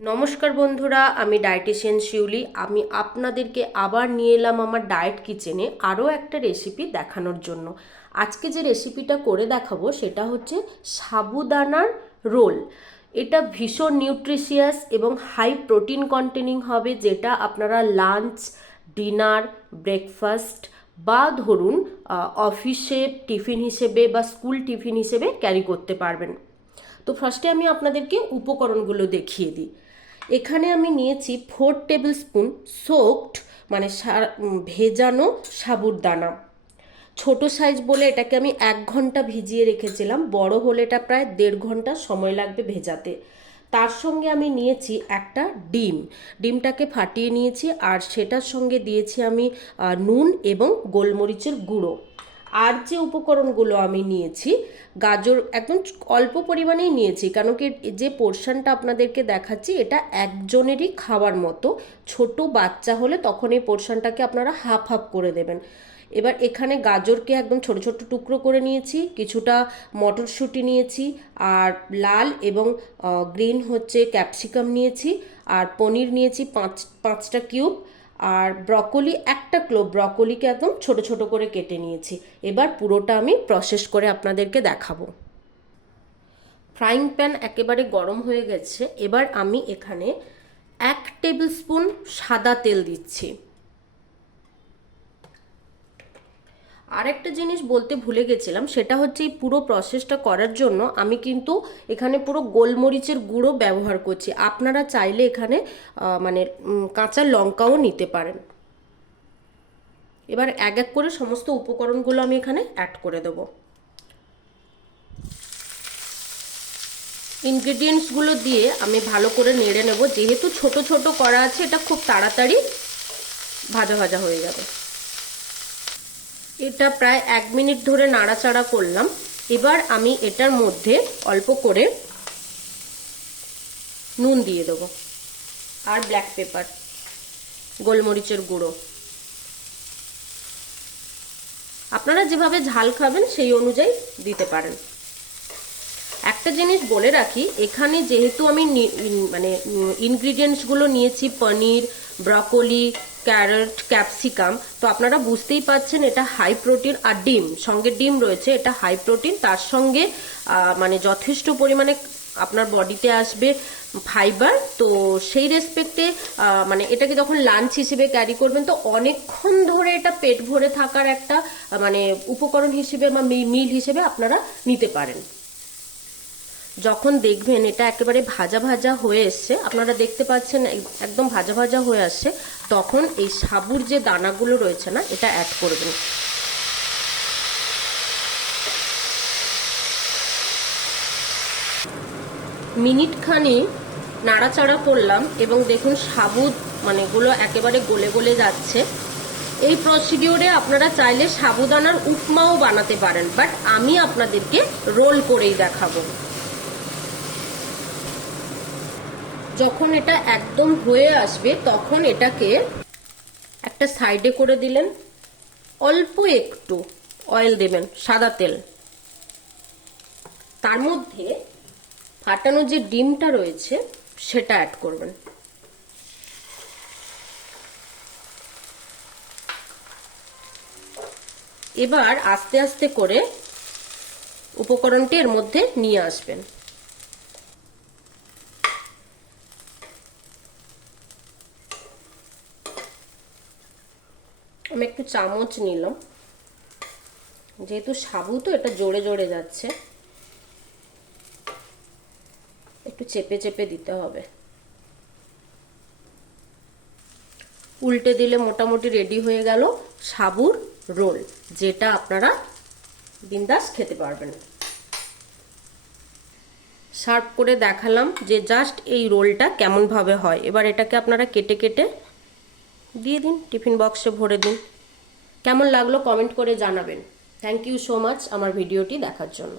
নমস্কার বন্ধুরা, আমি ডায়েটিশিয়ান শিউলি। আমি আপনাদেরকে আবার নিয়ে এলাম আমার ডায়েট কিচেনে আরও একটা রেসিপি দেখানোর জন্য। আজকে যে রেসিপিটা করে দেখাবো সেটা হচ্ছে সাবুদানার রোল। এটা ভীষণ নিউট্রিশিয়াস এবং হাই প্রোটিন কন্টেনিং হবে, যেটা আপনারা লাঞ্চ, ডিনার, ব্রেকফাস্ট বা ধরুন অফিসে টিফিন হিসেবে বা স্কুল টিফিন হিসেবে ক্যারি করতে পারবেন। তো ফার্স্টে আমি আপনাদেরকে উপকরণগুলো দেখিয়ে দিই। এখানে আমি নিয়েছি 4 টেবিল স্পুন সোকড মানে ভেজানো সাবুর দানা। ছোট সাইজ বলে এটাকে আমি 1 ঘন্টা ভিজিয়ে রেখেছিলাম, বড় হলে এটা প্রায় 1.5 ঘন্টা সময় লাগবে ভেজাতে। তার সঙ্গে আমি নিয়েছি একটা ডিমটাকে ফাটিয়ে নিয়েছি, আর সেটার সঙ্গে দিয়েছি আমি নুন এবং গোলমরিচের গুঁড়ো। আর যে উপকরণগুলো আমি নিয়েছি, গাজর একদম অল্প পরিমাণেই নিয়েছি, কারণ কি যে পোর্শনটা আপনাদেরকে দেখাচ্ছি এটা একজনেরই খাওয়ার মতো। ছোট বাচ্চা হলে তখন এই পোর্শনটাকে আপনারা হাফ হাফ করে দেবেন। এবার এখানে গাজরকে একদম ছোট ছোট টুকরো করে নিয়েছি, কিছুটা মটরশুঁটি নিয়েছি, আর লাল এবং গ্রিন হচ্ছে ক্যাপসিকাম নিয়েছি, আর পনির নিয়েছি পাঁচটা কিউব, আর ব্রকলি একটা ক্লোভ ব্রকলিকে একদম ছোট ছোট করে কেটে নিয়েছি। এবার পুরোটা আমি প্রসেস করে আপনাদেরকে দেখাবো। ফ্রাইং প্যান একেবারে গরম হয়ে গেছে। এবার আমি এখানে 1 টেবিল স্পুন সাদা তেল দিচ্ছি। আরেকটা জিনিস বলতে ভুলে গেছিলাম, সেটা হচ্ছে এই পুরো প্রসেসটা করার জন্য আমি কিন্তু এখানে পুরো গোলমরিচের গুঁড়ো ব্যবহার করছি। আপনারা চাইলে এখানে মানে কাঁচা লঙ্কাও নিতে পারেন। এবার এক এক করে সমস্ত উপকরণগুলো আমি এখানে অ্যাড করে দেবো। ইনগ্রেডিয়েন্টসগুলো দিয়ে আমি ভালো করে নেড়ে নেব। যেহেতু ছোট ছোট করা আছে, এটা খুব তাড়াতাড়ি ভাজা ভাজা হয়ে যাবে। এটা প্রায় 1 মিনিট ধরে নাড়াচাড়া করলাম। এবার আমি এটার মধ্যে অল্প করে নুন দিয়ে দেবো, আর ব্ল্যাক পেপার, গোলমরিচের গুঁড়ো। আপনারা যেভাবে ঝাল খাবেন সেই অনুযায়ী দিতে পারেন। একটা জিনিস বলে রাখি, এখানে যেহেতু আমি মানে ইনগ্রিডিয়েন্টসগুলো নিয়েছি পনির, ব্রকলি, ক্যারট, ক্যাপসিকাম, তো আপনারা বুঝতেই পাচ্ছেন এটা হাই প্রোটিন। আর সঙ্গে ডিম রয়েছে, এটা হাই প্রোটিন। তার সঙ্গে মানে যথেষ্ট পরিমাণে আপনার বডিতে আসবে ফাইবার। তো সেই রেসপেক্টে মানে এটাকে যখন লাঞ্চ হিসেবে ক্যারি করবেন, তো অনেকক্ষণ ধরে এটা পেট ভরে থাকার একটা মানে উপকরণ হিসেবে বা মিল হিসেবে আপনারা নিতে পারেন। যখন দেখবেন এটা একেবারে ভাজা ভাজা হয়ে এসছে, আপনারা দেখতে পাচ্ছেন একদম ভাজা ভাজা হয়ে আসছে, তখন এই সাবুর যে দানাগুলো রয়েছে না, এটা অ্যাড করবেন। মিনিট খানি নাড়াচাড়া করলাম এবং দেখুন সাবু মানে গুলো একেবারে গলে গলে যাচ্ছে। এই প্রসিডিওরে আপনারা চাইলে সাবুদানার উপমাও বানাতে পারেন, বাট আমি আপনাদেরকে রোল করেই দেখাবো। যখন এটা একদম হয়ে আসবে, তখন এটাকে একটা সাইডে করে দিলেন। অল্প একটু অয়েল দেবেন, সাদা তেল। তার মধ্যে ফাটানো যে ডিমটা রয়েছে সেটা অ্যাড করবেন। এবার আস্তে আস্তে করে উপকরণটি এর মধ্যে নিয়ে আসবেন। আমি একটু চামচ নিলাম, যেহেতু সাবু তো এটা জোরে জোরে যাচ্ছে, একটু চেপে চেপে দিতে হবে। উল্টে দিলে মোটামুটি রেডি হয়ে গেল সাবুর রোল, যেটা আপনারা বিন্দাস খেতে পারবেন। সার্ভ করে দেখালাম যে জাস্ট এই রোলটা কেমন ভাবে হয়। এবার এটাকে আপনারা কেটে কেটে দিয়ে দিন, টিফিন বক্সে ভরে দিন। কেমন লাগলো কমেন্ট করে জানাবেন। থ্যাংক ইউ সো মাচ আমার ভিডিওটি দেখার জন্য।